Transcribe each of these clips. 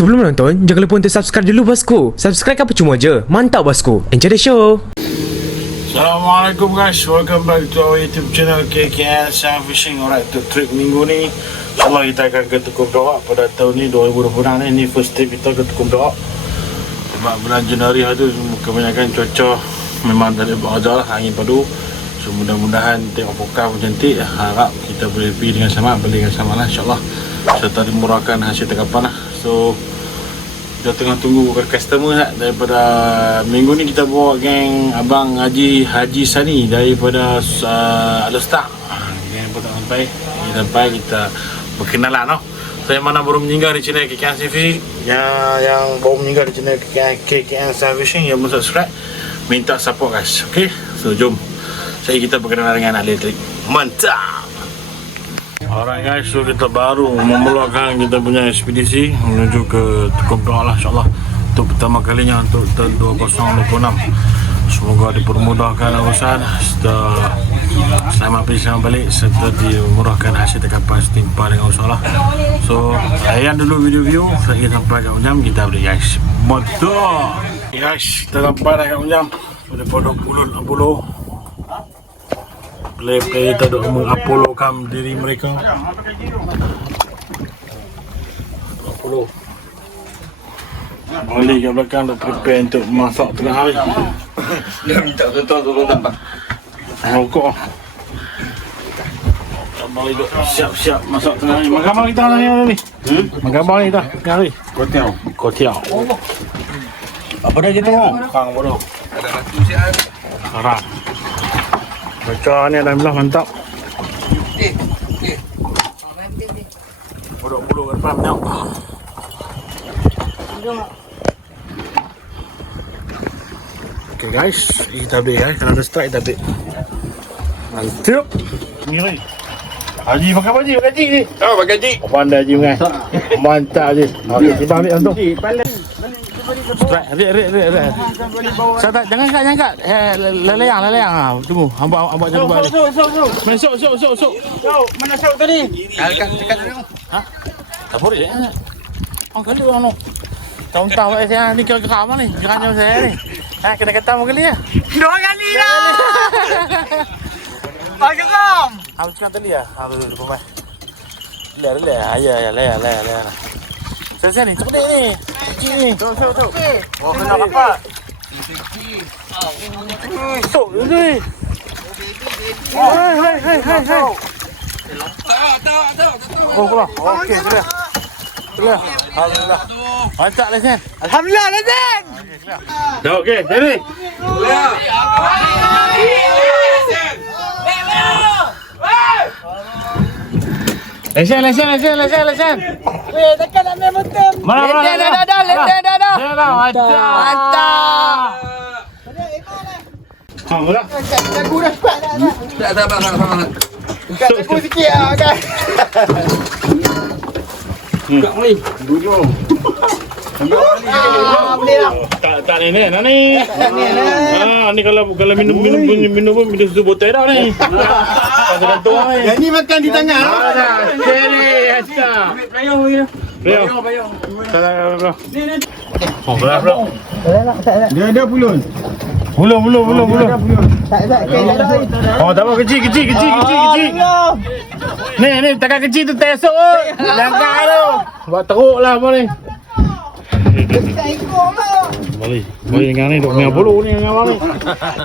Sebelum menonton, jangan lupa untuk subscribe dulu bosku. Subscribe apa cuma je. Mantap bosku. Enjoy the show. Assalamualaikum guys, welcome back to our YouTube channel KKN Sam Fishing. Alright, untuk trip minggu ni InsyaAllah kita akan ke Tukang Perak pada tahun ni 2026 ni. Ni first trip kita ke Tukang Perak. Sebab bulan Januari tu kebanyakan cuaca memang tak ada berada lah, angin padu. So mudah-mudahan tengok fokus pun cantik. Harap kita boleh pergi dengan selamat, balik dengan selamat lah insyaAllah, serta dimurahkan hasil tangkapan lah. So kita tengah tunggu customer lah. Daripada minggu ni kita bawa geng Abang Haji Sani daripada Alostar. Geng pun tak sampai kita berkenalan noh. Saya mana baru meninggal di channel KKN Sam Fishing. Yang baru meninggal di channel KKN Sam Fishing, yang belum subscribe, minta support guys. Okay, so jom kita berkenalan dengan ahli trik. Mantap. Alright guys, so kita baru memulakan kita punya ekspedisi menuju ke Tukang Perak lah insyaAllah, untuk pertama kalinya untuk tahun 2026. Semoga dipermudahkan urusan, serta selamat pergi selamat balik, serta dimurahkan hasil tangkapan setimpa dengan usaha lah. So layan dulu video-video saya sampai kat Unyam, kita boleh guys. Mantap guys, kita sampai dah kat Unyam pada Pondok Apollo. Play kita duk mengapolokan diri mereka. Apollo balik ke belakang dah prepare untuk masak tengah hari. Dia minta tolong nampak. Rokok. Abang duk siap-siap masak tengah hari. Makan apa kita hari ni? Makan apa kita tengah hari? Kotiau. Apa dah kita tengok? Kang bodoh. Ada batu siap. Harap. Baca ni alhamdulillah mantap. Bodoh-bodoh kat depan tengok. Okay guys, kita update guys. Kalau ada strike kita update. Mantap. Ni ni. Haji makan apa Haji? Makan Haji ni. Oh, pakai Ji. Oh, pandai Haji makan. Mantap Haji. Okey, kita ambil antum. Strike, red. Saya tak, jangan kat. Lelayang. Ha, tunggu. Hamba jangan balik. Mana sok. Mana sok tadi? Dekat tengok. Ha? Tak boleh orang kali orang no. Tahu saya ni kira apa ni? Jangan saya ni. Ha, kena kata mau kali ya. 2 kali dah. Pak geram. Habis kan tadi ya. Habis pemain. Le. Ayah. Saya ni cepat ni. Kecil ni. Tu. Oh, kena apa? Sok ni. Hai. Tak. Oh, pula. Okey, sudah. Alhamdulillah. Mantap Lesen. Alhamdulillah Lesen. Dah okey, jadi. Lesen. Weh, takkan nak main motor. Mana? Lesen dah. Mantap. Mula. Jago dah kuat dah. Tak bang. Jago sikit ah kan. Tak main. Duduk. Boleh lah. Tak ni. Ni kalau minum pun minum susu botol dah ni. Pasal gantung ni. Yang ni makan di tangan. Ceri asa. Playong. Tak. Oh, berapa? Dia ada pulun. Belum. Tak. Oh, tak apa, kecil. Ni, takkan kecil tu tak esok. Langkah tu. Buat teruk lah apa ni. Tak ikut lah. Balik dengan ni, duk 50 ni dengan abang ni.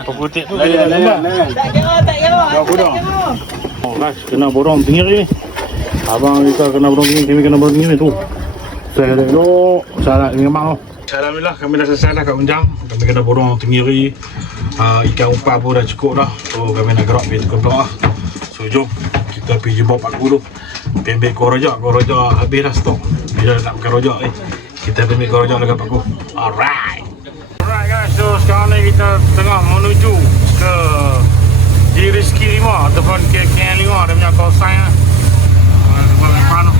Peputik tu dia lambat. Tak kira. Oh guys, kena borong tinggi ni. Abang kita kena borong tinggi tu. Saya duduk, salah dengan mak tu. Alhamdulillah, kami dah selesai dah kat Unjang. Kami kena borong tinggi. Ikan umpan pun dah cukup dah. So kami nak gerak pergi Tukang Perak lah. So jom kita pergi jumpa Pak Guru. Pembek kau rojak habis dah stok. Bila nak makan rojak ni, kita pembek kau rojak dekat Pak Guru. Alright guys, so sekarang ni kita tengah menuju ke Rizki 5 ataupun KKN 5. Dia punya kawasan lah. Depan tu.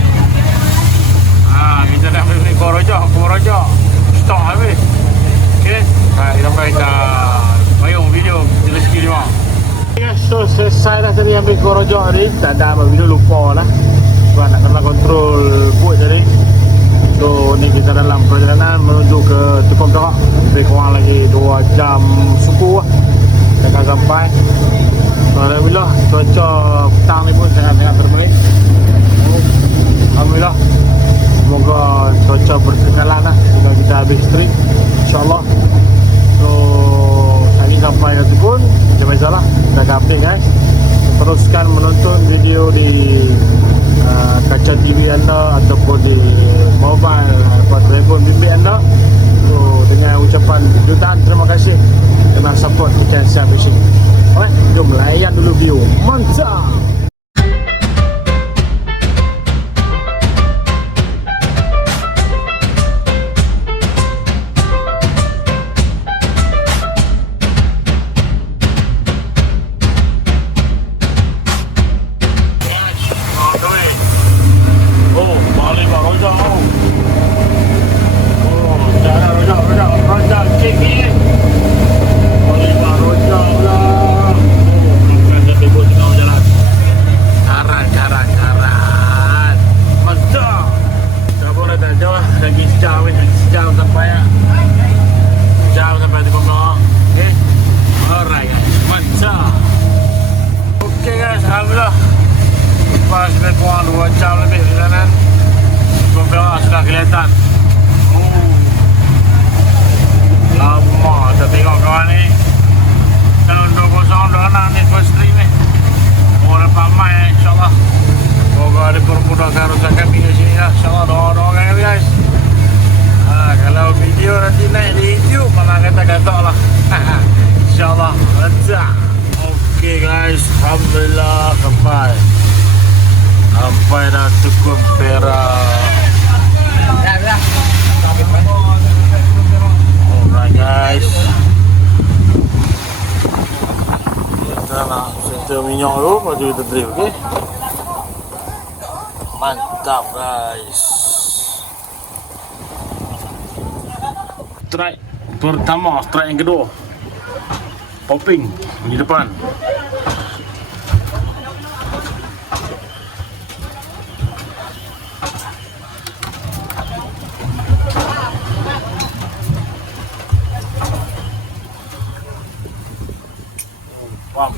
Kita dah beli kau rojak. Stok habis. Okay, kita sampai ke payung video Rizki 5. Guys, so selesai dah tadi ambil kau rojak tadi. Tak ada video lupa lah. Sebab nak kena kontrol boat tadi. So ni kita dalam lebih kurang lagi 2 jam suku lah kita akan sampai. Alhamdulillah cuaca petang ni pun sangat-sangat terbaik. Alhamdulillah, semoga cuaca berkekalan lah bila kita habis trip, insyaAllah. So hari sampai nanti pun macam biasa lah, kita akan update guys. Teruskan menonton video di kaca TV anda ataupun di mobile atau telefon bimbit anda. So dengan ucapan jutaan terima kasih kerana support Ikan Siap Fishing. Alright, jom layan dulu view. Mantap. Alhamdulillah, lepas lebih kurang 2 jam lebih perjalanan, Kumpul sudah kelihatan. Lama kita tengok kawan ni. Tahun 2026 ni first trip ni. Mau dapat mai insyaAllah. Semoga dipermudahkan usaha kami di sini lah. InsyaAllah doa-doakan kami guys. Kalau video nanti naik di YouTube, malah kata-kata lah. InsyaAllah. Letak. Okay guys, Alhamdulillah sampai dah Tukun Perak. Alright guys, kita nak settle minyak dulu, lepas tu kita drift. Okay, mantap guys. Strike pertama, strike yang kedua, popping di depan. Pam.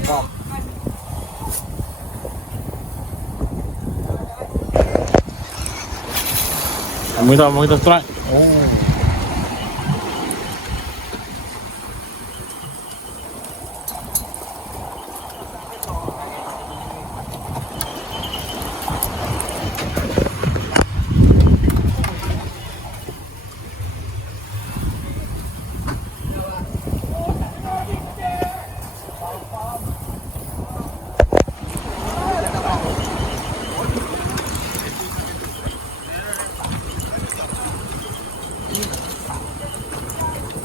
Mau kita strike.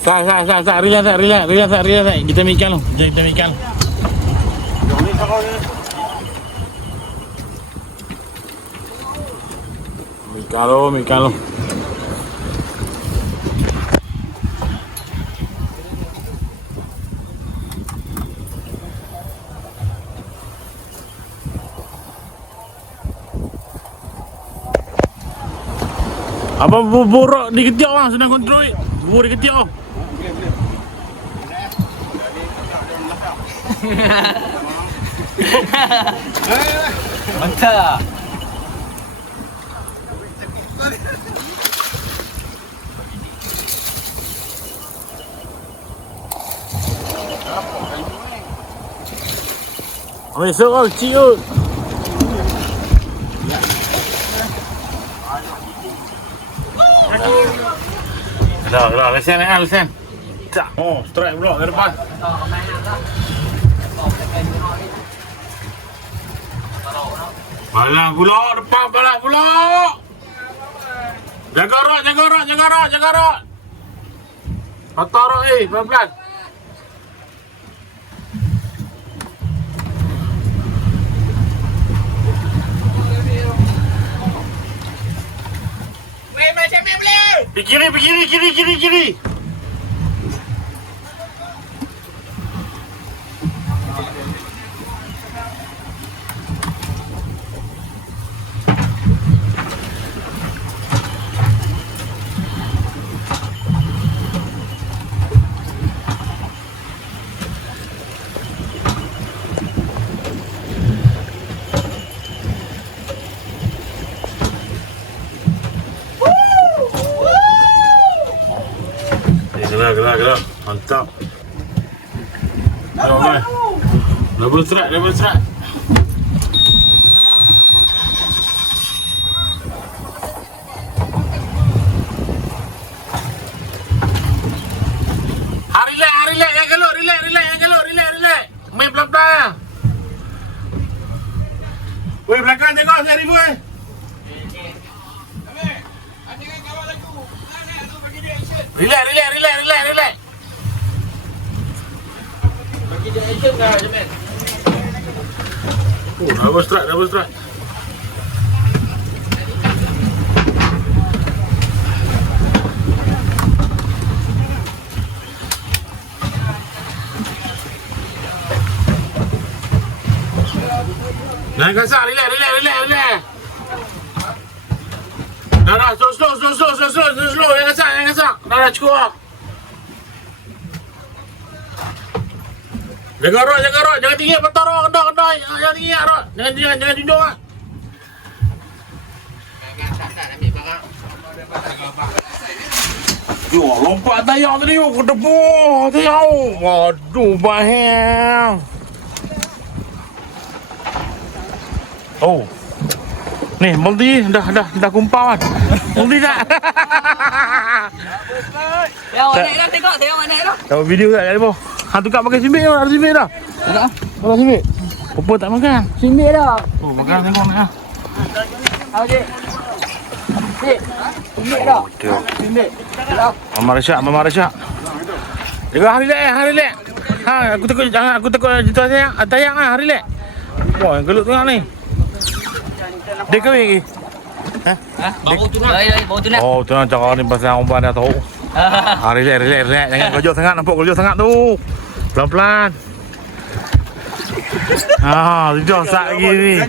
Sat, relax. Kita mikir lu. Mikir lu. Apa buruk di ketiak bang, sedang kontrol. Buruk di ketiak. Mantap. Besok kau ciut. Dah, lesen. Tak. Oh, strike pula ke depan. Balas pula, depan balas pula. Jaga rot. Patah rot pelan-pelan. Kiri. Gerak. Mantap. Okey. Double strike. Relax, yang galuk, relax. Main pelan-pelan. Weh, belakang tengok saya ribu eh. Relax. Bagi dia action kah, Jamin? Double strike. Naik kasar, relax. Dah, slow, jangan kasar. Dah, cukup lah. Jaga rot, jangan tinggi patah rot, kendai. Jangan tinggi rot, jangan junjung lah. Yo, lompat tayak tadi, ke depan, tayak. Waduh, bahaya. Oh. Ni, multi dah kumpau kan. Multi tak? Tengok mana dah. Tengok video tak kat depan. Hang tukar pakai simbik dah, ada simbik dah. Ada. Ada simbik. Papa tak makan. Simbik dah. Oh, makan tengok ni ah. Okey. Simbik dah. Simbik. Mama Rasyak. Jaga hari lek. Aku takut jatuh tayang ah, hari lek. Wah, yang gelut tengok ni. Dia kahwin lagi? Baru tunang. Oh, tunang cara ni pasal orang dah tahu. Relax. Jangan kejut sangat, nampak kejut sangat tu. Pelan-pelan. Sudah sak lagi ni.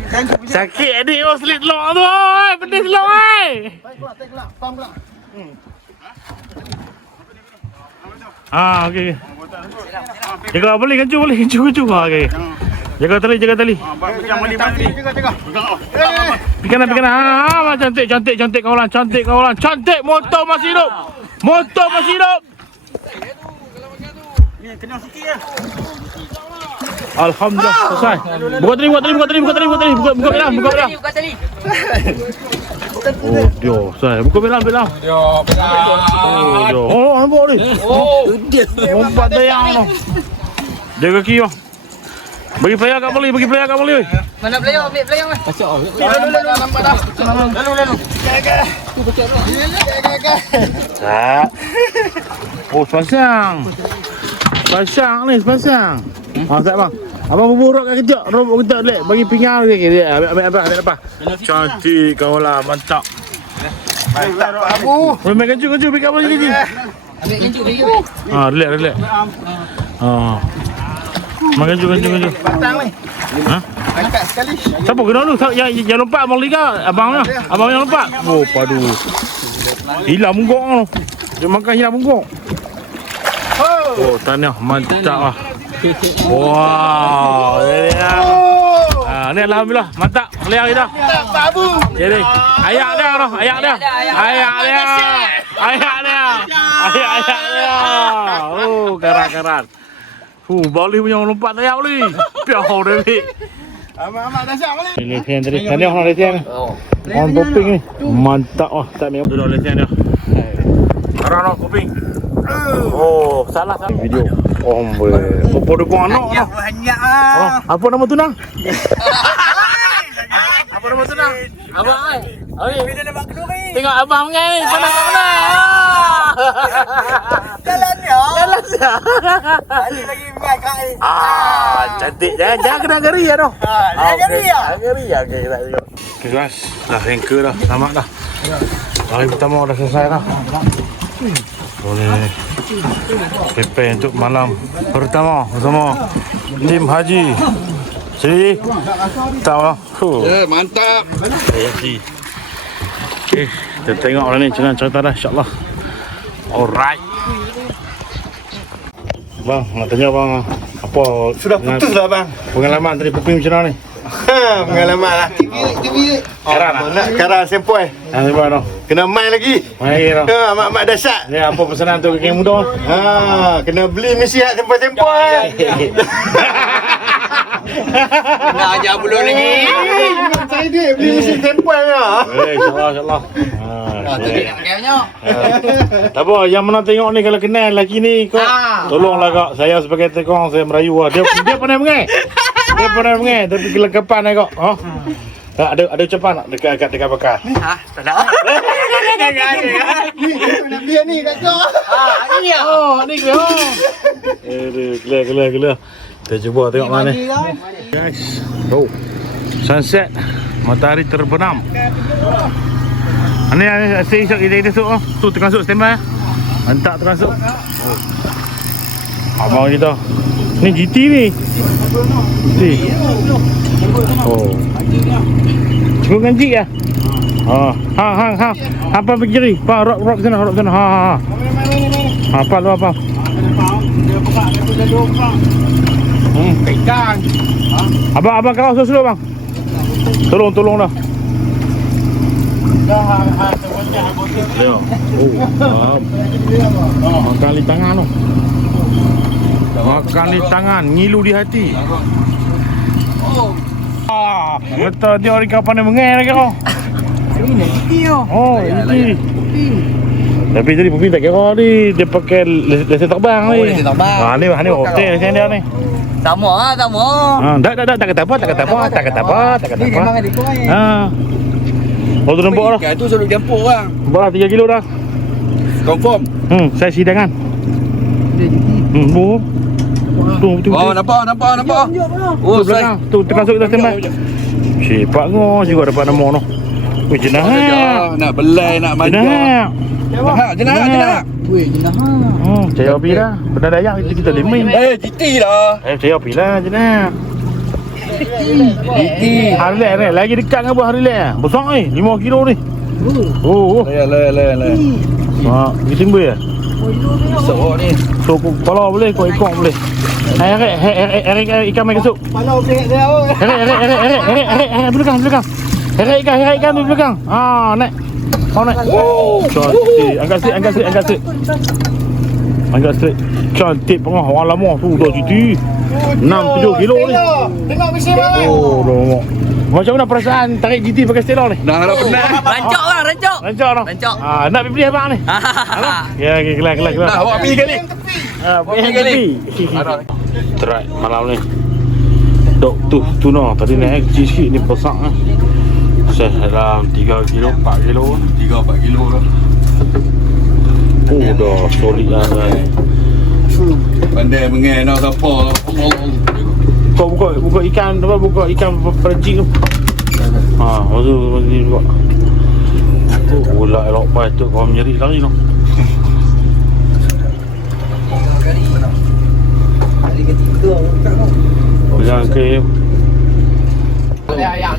Sakit adik oh slip lock tu. Pedis lock ai. Okey. Jaga boleh kencur. Okey. Jaga tali. Pikana. Cantik kawalan. Cantik motor masih hidup. Alhamdulillah selesai. Buka tali. Buka belah. Oh, dia selesai. Buka belah. Oh, nampak ni. Lompat dayang tu. Jaga kaki bang. Bagi player kat beli. Mana player? Ambil player lah. Nampak dah. Lalu. Tak. Oh, sepasang ni. Tak bang. Abang bubur rok kat kejap. Robot kejap lek. Bagi pinggang lagi. Ambil apa? Cantik kau lah. Mantap. Boleh main kencur. Pick up lagi. Ambil kencur. Relax. Makan kencur. Batang ni. Angkat sekali. Siapa kena dulu? Yang lompat abang Liga. Abang yang lompat. Oh, padu. Hilang munggok tu. Dia makan hilang munggok. Oh, tahniah. Mantap lah. Wow. Ni alhamdulillah. Mantap. Boleh hari dah. Babu. Jadi, ayak dia. Oh, karat. Balik punya orang lompat tayak boleh. Piau dia ni. Amat dahsyat boleh. Ini lesen tadi. Tahniah orang lesen ni. Orang poping ni. Mantap lah. Tak minyak. Duduk lesen dia. Orang poping. Oh, salah. Video. Oh, boleh. Apa dia pun anak lah. Banyak ah. Apa nama tunang? Apa nama tunang? Abang ai. Video nampak kedua ni. Tengok abang ni. Panas. Jalan dia. Lagi mic kai. Cantik. Jangan kena geri ya doh. Jangan geri ya. Geri ya. Okey, tak tengok. Okey guys, dah anchor dah. Selamat dah. Hari pertama dah selesai dah. Boleh pepe untuk malam pertama bersama tim Haji. Sini. Tahu lah. Mantap. Haji. Okey, kita tengok lah ni cerita dah insya-Allah. Alright. Bang, nak tanya bang apa Sudah putus dah bang. pengalaman tadi poping macam mana ni? Pengalaman lah. TV. Karan lah. Karan sempoi. Yang ni bang Kena main lagi. Main lah. Mak dahsyat. Ni apa pesanan tu kaki muda? Kena beli mesti hak tempoi-tempoi. Nak ajak belum lagi. Saya dia beli mesti tempoi lah. InsyaAllah. Tadi nak pakai banyak. Tak apa, yang mana tengok ni kalau kenal lelaki ni kau tolonglah kak. Saya sebagai tekong saya merayu lah. Dia pandai mengai. Dia pandai mengai tapi kelengkapan lah kak. Ha. Tak ada ucapan tak dekat bakar. Tak ada. Dia ni kat kau. Ini ya. Oh, ni ke? Gila. Kita cuba tengok mana ni. Guys. Oh. Sunset. Matahari terbenam. Ini saya esok kita esok oh. Tu termasuk standby. Hantar termasuk. Oh. Abang kita. Ni GT ni. GT. Oh. Cukup ganji ya. Ha. Apa pergi kiri? Pak rock sana. Ha. Apa lu apa? Ikan. Abang kau slow bang. Tolong dah. Leo. Makan di tangan tu. Makan di tangan, ngilu di hati. Betul dia orang kapan dia mengai lagi kau. Oh, ini. Tapi tadi Pupi tak kira ni, dia pakai lesen terbang ni. Oh, lesen terbang. Ni hotel lesen dia ni. Sama. Tak kata apa. Ni memang ada kau ni. Oh tu nampak dah. Ikan tu selalu campur lah. Nampak dah 3 kilo dah. Confirm. Saya sidangan. Bu. Tu. Oh, nampak. Oh, belakang. Tu termasuk kita standby. Sipak ngor juga dapat nama tu. Weh jenah. Nak belai, nak manja. Jenah. Weh, jenah. Saya api dah. Benda dayak kita limai. GT dah. Saya api lah jenah. GT. Hari ni lagi dekat dengan buah hari ni. Besar ni, 5 kilo ni. Oh. Le. Pergi timbul ya? Besar ni. So, kepala boleh, kau ikut boleh. Erik ikan main kesuk. Kepala break dia. Erik belakang. Erik ikan di belakang. Naik. Naik. Cantik. Angkat straight. Cantik pengah orang lama tu dah cuti. 6-7 kilo ni. Tengok mesin bang. Oh, dah. Macam mana perasaan tarik GT pakai Stella ni? Dah pernah. Rancak. Rancak dah. Rancak. Nak pergi beli abang ni. Ya, kelas. Dah awak pergi kali. Pergi kali. Try malam ni. Dok tu noh. Tadi naik kecil sikit ni besar ah. Saya dalam 3 kilo, 4 kilo. 3-4 kilo dah. Oh, dah solid lah guys. Pandai mengai nak siapa. Kau buka ikan percik tu. Lepas tu ni buat. Bola elok patut kau menjerit lagi tu. Kali ketiga. Jangan ke. Lihat.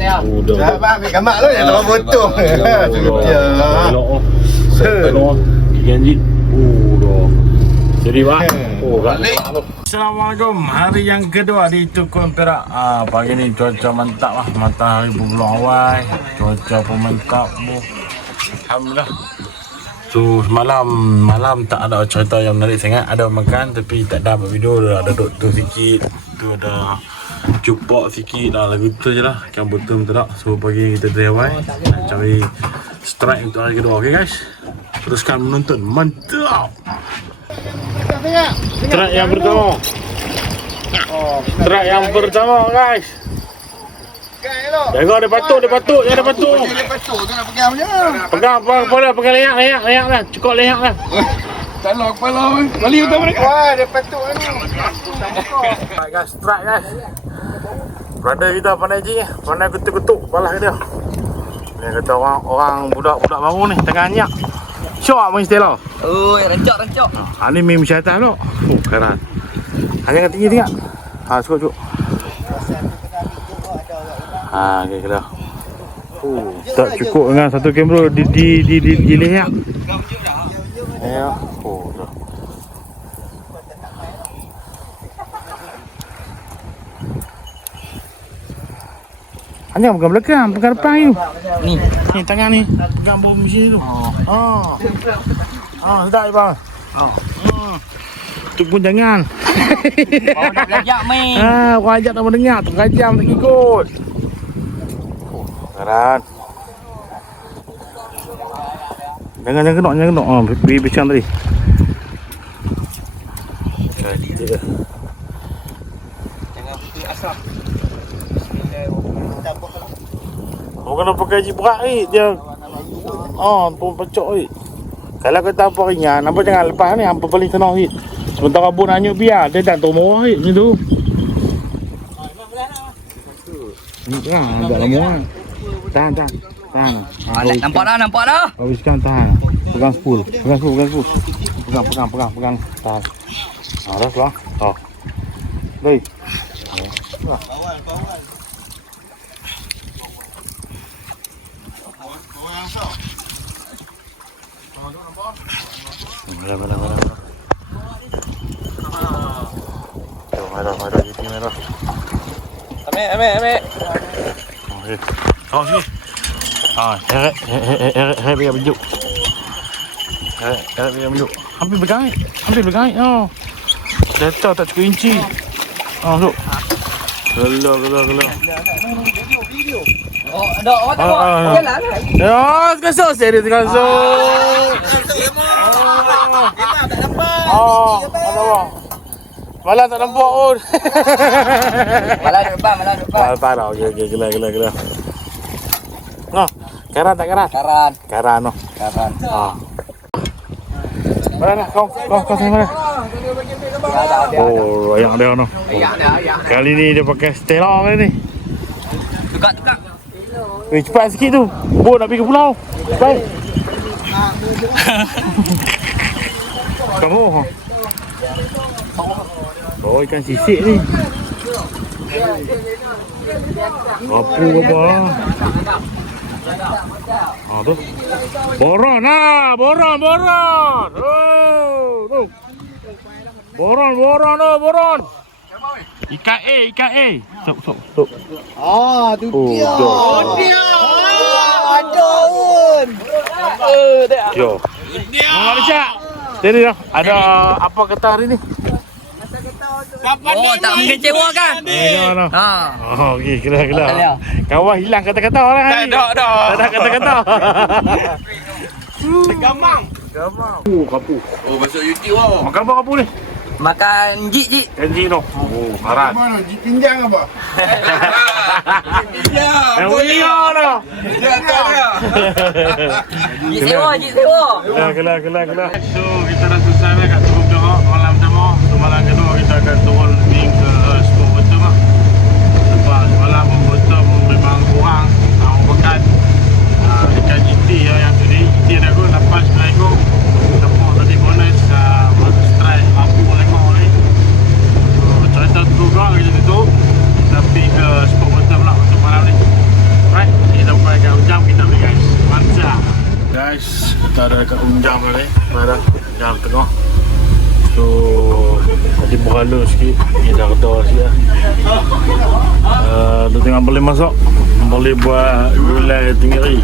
Dah. Bang, ambil gambar lu yang orang potong. Elok oh. Elok. Janji. Dah. Jadi pak. Balik. Assalamualaikum. Hari yang kedua di Tukun Perak. Pagi ni cuaca mantap lah. Matahari bergelar awal. Cuaca pun mantap. Alhamdulillah. So malam tak ada cerita yang menarik sangat. Ada makan tapi tak ada buat video. Ada doktor sikit. Tu ada cupak sikit dah. Lagu tu je lah. Kan betul tak. So pagi kita DIY. Nak cari strike untuk hari kedua. Okay guys. Teruskan menonton. Mantap. Strike yang pertama. Strike yang pertama guys. Jaga dia patuk. Dia patut tu nak pegang macam Pegang leyak lah. Cukup leyak lah. Talak kepala. Kali utama mereka. Wah, dia patut ni. Strike guys. Brother kita pandai je. Pandai ketuk-ketuk balas dia. Ni kata orang budak-budak baru ni tengah anyak. Syok main Stella. Oh, rancak. Ni main atas tu. Keren. Hanya tinggi tengok. Cukup. Okay dah. Tak cukup dengan satu kamera di leher. Ya. Dah. Hanya bukan belakang, pegang depan you. Ni. Ni tangan ni, pegang bawah mesin tu. Sedap bang. Tu pun jangan. Bawa nak belajar main. Orang ajak tak mau dengar, tengah jam tak ikut. Karan. Jangan kena. Pergi pisang tadi. Kali dia. Jangan putus asap. Orang kena pakai jeep berat ni dia. Pun pecok ni. Kalau kata apa ringan, nampak jangan lepas ni hampa paling senang hit. Sementara bun hanyut biar dia tak tahu murah hit ni tu. Ni kan tak lama kan. Tahan. Alat nampak dah. Habiskan tahan. Pegang spool. Pegang. Tahan. Dah keluar. Baik. Merah, GT merah. Ambil. Okey. Kau sini. Heret biar menjuk. Heret biar menjuk. Hampir bergait. Data tak cukup inci. Masuk. Gelak. Oh, ada awak tak bawa. Jalan. Ya, sekasut. Serius sekasut. Ada bang. Malah tak nampak pun. Malah depan. Parah. Okey, gelak. Noh, karan tak karan? Karan noh. Mana kau sini mana? Oh, yang ada noh. Kali ni dia pakai Stella kali ni. Tukar. Cepat sikit tu. Bot nak pergi ke pulau. Baik. Kamu. Oh, ikan sisik ni. Apa? Tu. Boron. Tu. Boron. Ikan A. Sok. Tu dia. Aduh. Yo. Malaysia. Jadi dah. Ada apa kata hari ni? Oh, tak mengecewakan. Okey, kelah. Kawan hilang kata-kata orang hari. Tak ada kata-kata. Gamang. Kapu. Oh, masuk YouTube oh. Makan apa kapu ni? Makan jik. Kenji no. Harat. Mana jeep pinjang apa? Yang uliah no. Jik sewa. Kelah. So, kita dah selesai kat Turun Johor malam pertama. Malam kedua kita akan turun pergi ke Sport Bottom lah. Sebab malam Bottom memang kurang makan ikan GT yang tadi GT dah aku lepas 9 ekor. Lepas tadi bonus strike lampu lekor ni. Cerita juga kita tutup. Kita pergi ke Sport Bottom lah untuk malam ni. Right, kita sampai kat Unjam kita beli guys. Mantap. Guys, kita ada dekat Unjam ni. Ada Unjam tengah. So, tadi berhala sikit. Ni dah redha sikit lah. Dia tengah boleh masak. Boleh buat gulai tenggiri.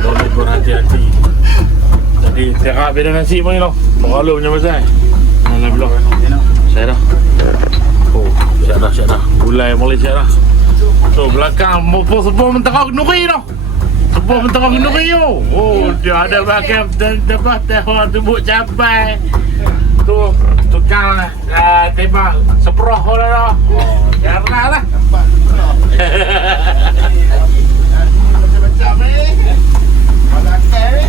Boleh berhati-hati. Jadi, terap beda nasi pun ni lah. Berhala punya pasal. Alhamdulillah. Saya dah. Oh, siap dah. Gulai boleh siap dah. So, belakang sepuluh mentera kenduri dah. Sepuluh mentera kenduri tu. Oh, dia ada bahagian depan tehor tubuh cabai. Tu, tukang tembak seperoh dah. Oh, jarang lah. Macam ni. Malakal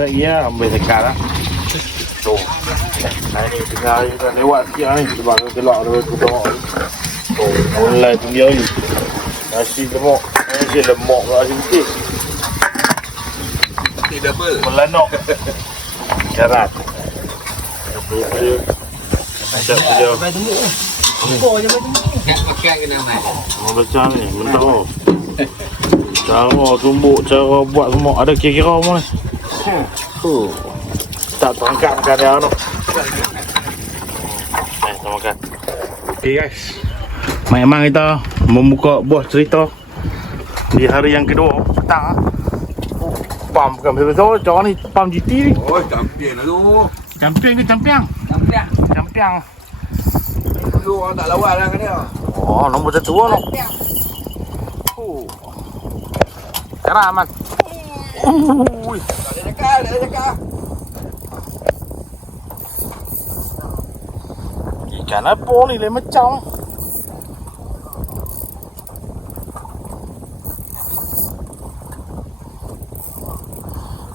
ni. Ya, ambil dekat lah. Tu. Hari ni tengah hari dah lewat sikit ni. Sebab dia gelak dia tengok. Tu, mulai tinggi hari. Nasi lemak. Nasi lemak pula nasi putih. Double. Melanok. Carat. Macam dia. Pakai kena mai. Macam ni, mentah. Cara tumbuk, cara buat semua. Ada kira-kira semua ni. Tak terangkat makan dia tu. Kita makan. Okay guys. Memang kita membuka buah cerita di hari yang kedua petang. Pam bukan betul-betul, cakap ni pam GT ni. Oh, champion lah tu. Campiang ke campiang? Campiang. Campiang. Tu orang tak lawan lah kan dia. Oh, nombor 1 lah. Oh. Sekarang aman. Tak ada dekat, tak ada dekat. Ikan apa ni lain macam.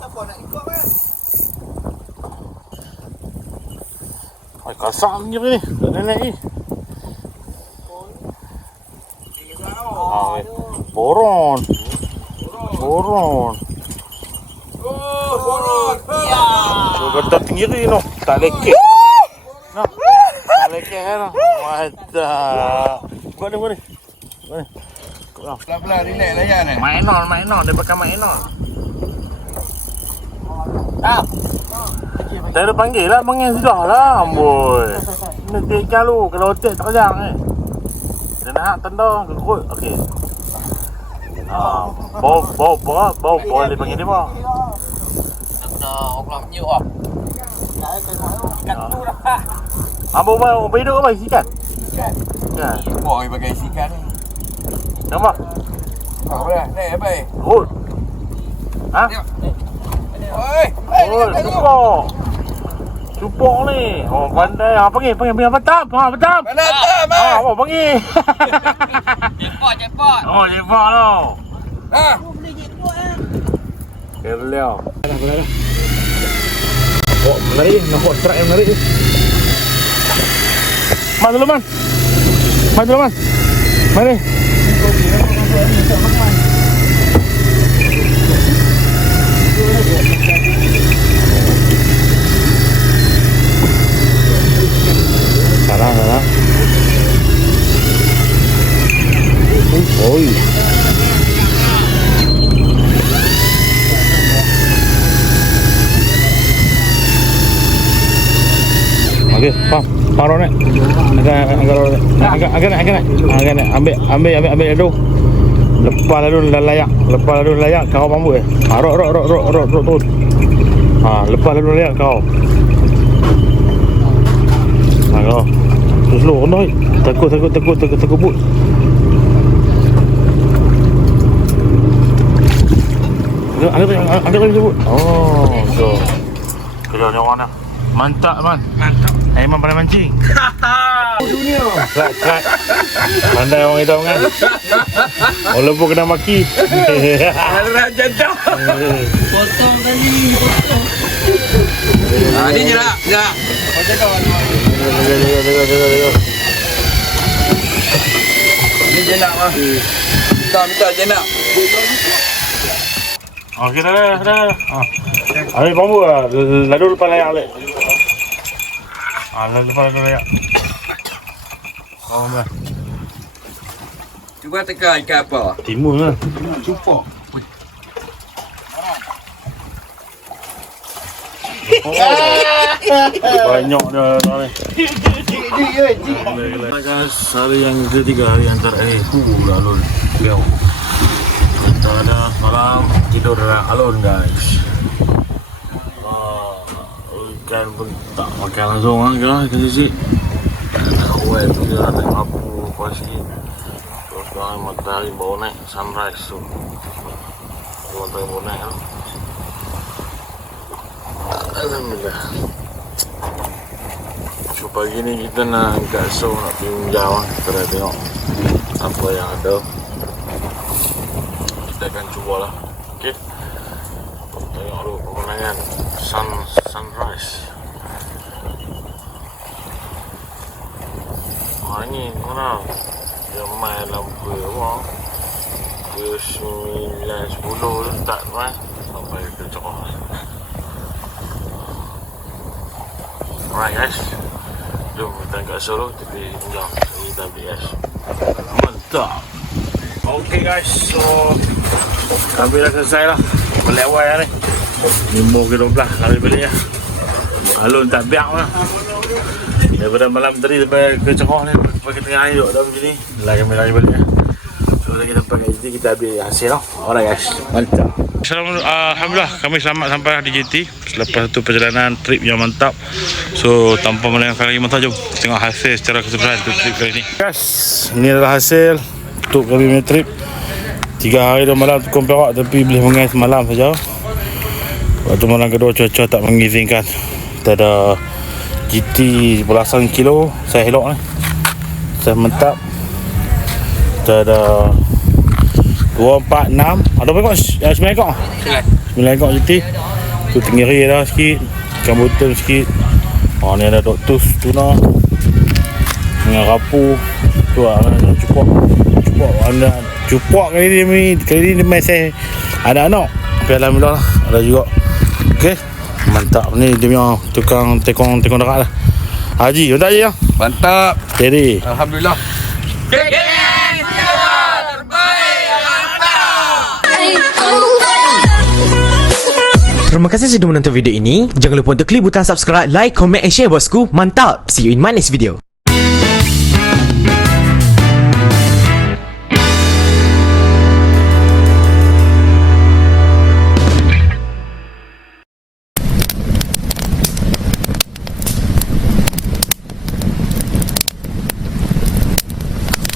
Siapa nak ikut kan? Ay, kasar ni ni. Nenek ni. Boron. Boron. Oh, boron. Dia kata tinggi ni no. Tak lekeh. No. Tak lekeh no. Mantap. Buat ni, buat ni. Buat ni. Pelan-pelan, relax layan eh. Main on. Dia pakai main on. Ah. Saya dah panggil lah, panggil sudah lah, amboi. Nanti ikan lu, kalau otek tak kejang eh. Dia nak tanda, kekut, okey. Bau, dia panggil dia bau. Orang punya lah. Ikan tu dah. Amboi, apa hidup apa isi ikan? Ikan. Boy pakai isikan ni. Nama? Apa dah? Naik apa eh? Rut. Ha? Oi, Oh, Cupok ni. Oh, pandai. Ha, panggil petap. Ha, petap. mana tak, man? Ha, apa panggil? Jackpot. Oh, jepang tau. Ha? Kerliau. Dah. Oh, menari. Nampak strike yang menari. Man dulu, Man. Mari. Salah. Oi. Okey, paro ni. Agak. Ambil dulu. Lepas lalu layak kau mampu eh. Rok tu. Ha, lepas lalu layak kau. Ha, kau. Slow kau. Takut but. Angkat lagi sebut. Oh, so. Keluar ni orang dah. Mantap, Man. Aiman pandai mancing. Kerat. Pandai orang hitam kan. Walaupun kena maki. Ada jajah. Potong tadi. Ni jerak. Ni jenak mah. Minta jenak. Okey dah. Ambil bambu lah. Lalu lepas layak balik. Lepas layak. Oh, dah. Cuba teka ikan apa? Timun lah. Cupok. Banyak dah ni. Guys, hari yang ketiga, hari yang terakhir. Alun. Beliau. Kita ada malam tidur dalam alun, guys. Ikan pun tak makan langsung lah, ikan sisik. Nak wet juga, nak mampu pasti. Terus sekarang matahari baru naik, sunrise tu. Matahari baru naik lah. Alhamdulillah. So pagi ni kita nak angkat show, nak pinjau lah. Kita dah tengok apa yang ada. Kita akan cuba lah. Okay. Tengok dulu pemandangan sunrise. Ni mana? Dia main lampu apa? Ke 9.10 tu start main sampai ke cerah. Alright guys. Jom kita angkat solo tapi jom kita BS. Mantap. Okay guys, so hampir dah selesai lah. Melewai ni. 5 ke 12 kali balik lah. Alun tak biak lah. Daripada malam tadi sampai ke Johor ni, sampai ke tengah hari duduk dalam macam ni. Dah kami lari balik lah. So lagi sampai kat JT kita ambil hasil lah. Alright guys, mantap. Alhamdulillah kami selamat sampai di JT selepas satu perjalanan trip yang mantap. So tanpa melengahkan lagi mantap, jom tengok hasil secara keseluruhan untuk trip kali ni. Guys, ni adalah hasil untuk kami punya trip 3 hari 2 malam Tukang Perak, tapi boleh mengais malam saja. Waktu malam kedua cuaca tak mengizinkan. Kita ada GT belasan kilo saya elok ni, saya mantap. Kita ada 2, 4, 6 ada berapa ekor? 9 ekor? 9 ekor GT. Tu tenggiri dah sikit, ikan botol sikit. Ni ada doktus tuna dengan rapu tu lah, cukup anda cukup kali ni mesej ada anak, tapi alhamdulillah ada juga. Okey, mantap. Ni dia punya tukang tekong darat lah. Haji, mantap Haji ya. Mantap. Jadi Alhamdulillah. Terima kasih sudah menonton video ini. Jangan lupa untuk klik butang subscribe, like, comment and share bosku. Mantap. See you in my next video.